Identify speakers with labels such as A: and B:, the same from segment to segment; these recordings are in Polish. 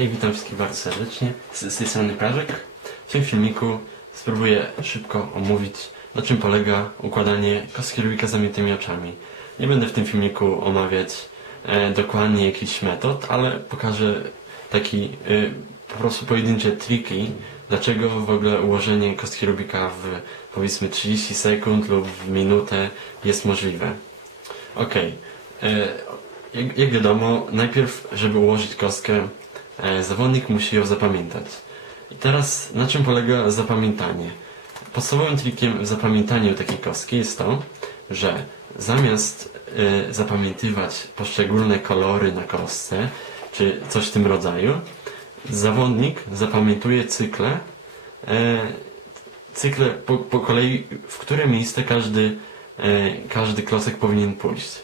A: Hej, witam wszystkich bardzo serdecznie. Z, z tej strony Prażek. W tym filmiku spróbuję szybko omówić, na czym polega układanie kostki Rubika z zamkniętymi oczami. Nie będę w tym filmiku omawiać e, dokładnie jakichś metod, ale pokażę taki e, po prostu pojedyncze triki, dlaczego w ogóle ułożenie kostki Rubika w powiedzmy 30 sekund lub w minutę jest możliwe. Okej. E, Jak, jak wiadomo, najpierw, żeby ułożyć kostkę, zawodnik musi ją zapamiętać. I teraz na czym polega zapamiętanie? Podstawowym trikiem w zapamiętaniu takiej kostki jest to, że zamiast e, zapamiętywać poszczególne kolory na kostce, czy coś w tym rodzaju, zawodnik zapamiętuje cykle, e, cykle po, po kolei, w które miejsce każdy, e, każdy klocek powinien pójść.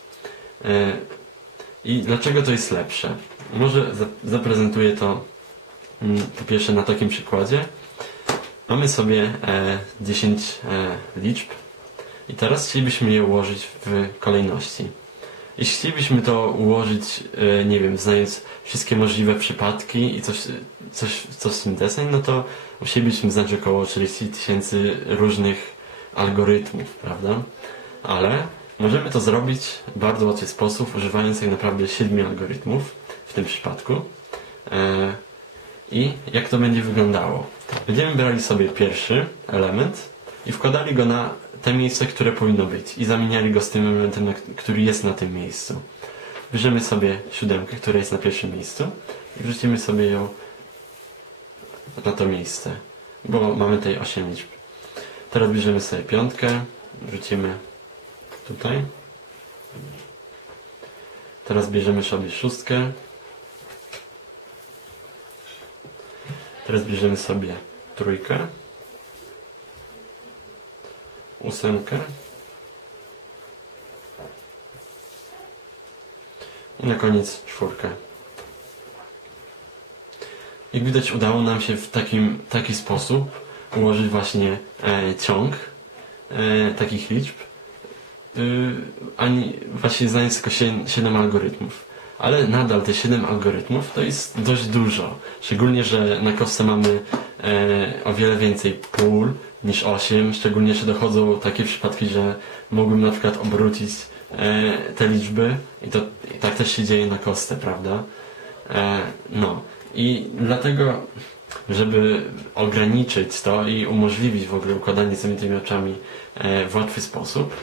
A: E, I dlaczego to jest lepsze? Może za- zaprezentuję to mm, po pierwsze na takim przykładzie. Mamy sobie e, 10 e, liczb i teraz chcielibyśmy je ułożyć w kolejności. Jeśli chcielibyśmy to ułożyć, e, nie wiem, znając wszystkie możliwe przypadki i coś, coś, coś z tym deseń, no to musielibyśmy znać około 40 tysięcy różnych algorytmów, prawda? Ale możemy to zrobić w bardzo łatwy sposób, używając tak naprawdę 7 algorytmów w tym przypadku. E, I jak to będzie wyglądało? Będziemy brali sobie pierwszy element i wkładali go na te miejsce, które powinno być i zamieniali go z tym elementem, który jest na tym miejscu. Bierzemy sobie siódemkę, która jest na pierwszym miejscu i wrzucimy sobie ją na to miejsce, bo mamy tutaj 8 liczb. Teraz bierzemy sobie piątkę, wrzucimy tutaj. Teraz bierzemy sobie szóstkę. Teraz bierzemy sobie trójkę. Ósemkę. I na koniec czwórkę. Jak widać udało nam się w takim, taki sposób ułożyć właśnie e, ciąg e, takich liczb, ani właśnie znając tylko 7, 7 algorytmów. Ale nadal te 7 algorytmów to jest dość dużo. Szczególnie, że na kostce mamy e, o wiele więcej pól niż 8. Szczególnie, że dochodzą takie przypadki, że mógłbym na przykład obrócić e, te liczby i to i tak też się dzieje na kostce, prawda? E, no. I dlatego, żeby ograniczyć to i umożliwić w ogóle układanie z tymi oczami e, w łatwy sposób,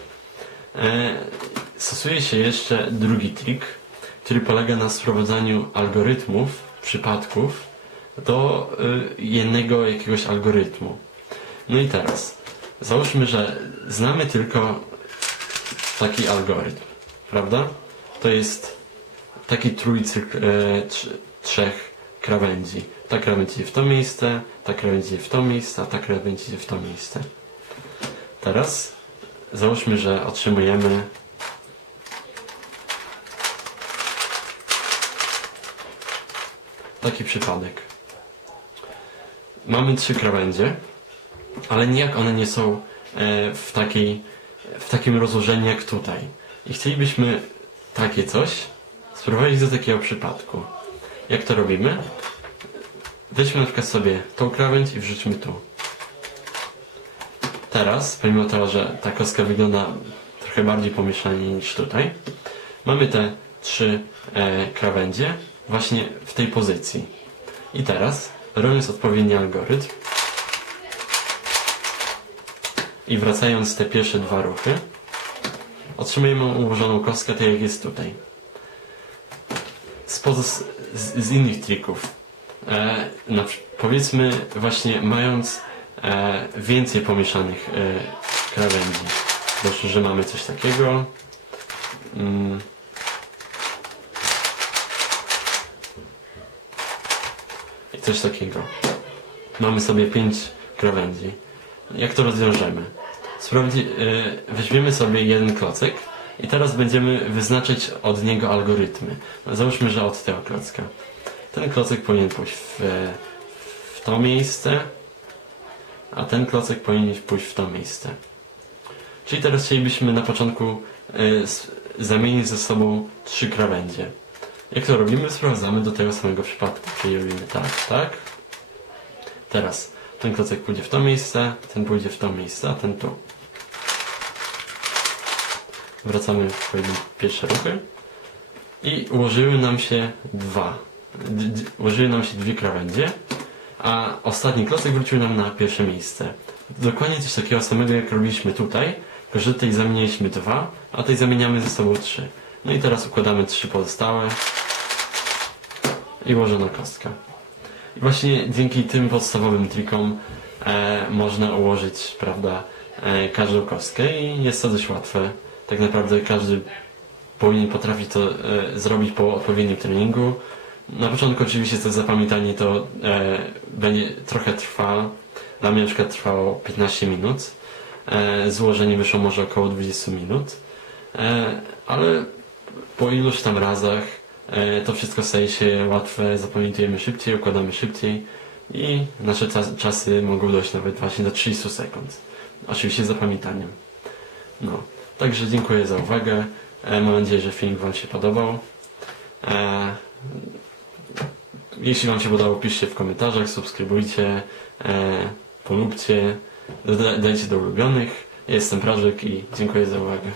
A: Stosuje się jeszcze drugi trik, który polega na sprowadzaniu algorytmów, przypadków do y, jednego jakiegoś algorytmu. No i teraz, załóżmy, że znamy tylko taki algorytm, prawda? To jest taki trójcykl e, trz- trzech krawędzi. Ta krawędź idzie w to miejsce, ta krawędź idzie w to miejsce, a ta krawędź idzie w to miejsce. Teraz Załóżmy, że otrzymujemy taki przypadek. Mamy trzy krawędzie, ale nijak one nie są e, w, takiej, w takim rozłożeniu jak tutaj. I chcielibyśmy takie coś sprowadzić do takiego przypadku. Jak to robimy? Weźmy na przykład sobie tą krawędź i wrzućmy tu. Teraz, pomimo tego, że ta kostka wygląda trochę bardziej pomieszanie niż tutaj, mamy te trzy e, krawędzie właśnie w tej pozycji. I teraz, robiąc odpowiedni algorytm i wracając te pierwsze dwa ruchy, otrzymujemy ułożoną kostkę tak jak jest tutaj. Z, z, innych trików, e, na, powiedzmy właśnie mając więcej pomieszanych e, krawędzi. Proszę, że mamy coś takiego. Mm. I coś takiego. Mamy sobie pięć krawędzi. Jak to rozwiążemy? Sprawdzi, e, weźmiemy sobie jeden klocek i teraz będziemy wyznaczyć od niego algorytmy. No, załóżmy, że od tego klocka. Ten klocek powinien pójść w, w to miejsce, a ten klocek powinien pójść w to miejsce. Czyli teraz chcielibyśmy na początku y, zamienić ze sobą trzy krawędzie. Jak to robimy? Sprawdzamy do tego samego przypadku. Czyli robimy tak, tak. Teraz ten klocek pójdzie w to miejsce, ten pójdzie w to miejsce, a ten tu. Wracamy w pierwsze ruchy. I ułożyły nam się dwa. D- ułożyły nam się dwie krawędzie, a ostatni klocek wrócił nam na pierwsze miejsce. Dokładnie coś takiego samego jak robiliśmy tutaj, tylko że tutaj zamieniliśmy dwa, a tutaj zamieniamy ze sobą trzy. No i teraz układamy trzy pozostałe i ułożona kostka. I właśnie dzięki tym podstawowym trikom e, można ułożyć, prawda, e, każdą kostkę i jest to dość łatwe. Tak naprawdę każdy powinien potrafić to e, zrobić po odpowiednim treningu. Na początku oczywiście to zapamiętanie to e, będzie trochę trwa. Dla mnie na przykład trwało 15 minut. E, złożenie wyszło może około 20 minut. E, ale po iluś tam razach e, to wszystko staje się łatwe, zapamiętujemy szybciej, układamy szybciej i nasze czas, czasy mogą dojść nawet właśnie do 30 sekund. Oczywiście z zapamiętaniem. No, także dziękuję za uwagę. E, mam nadzieję, że film Wam się podobał. E, jeśli Wam się podobało, piszcie w komentarzach, subskrybujcie, e, polubcie, dajcie do ulubionych. Jestem Prażek i dziękuję za uwagę.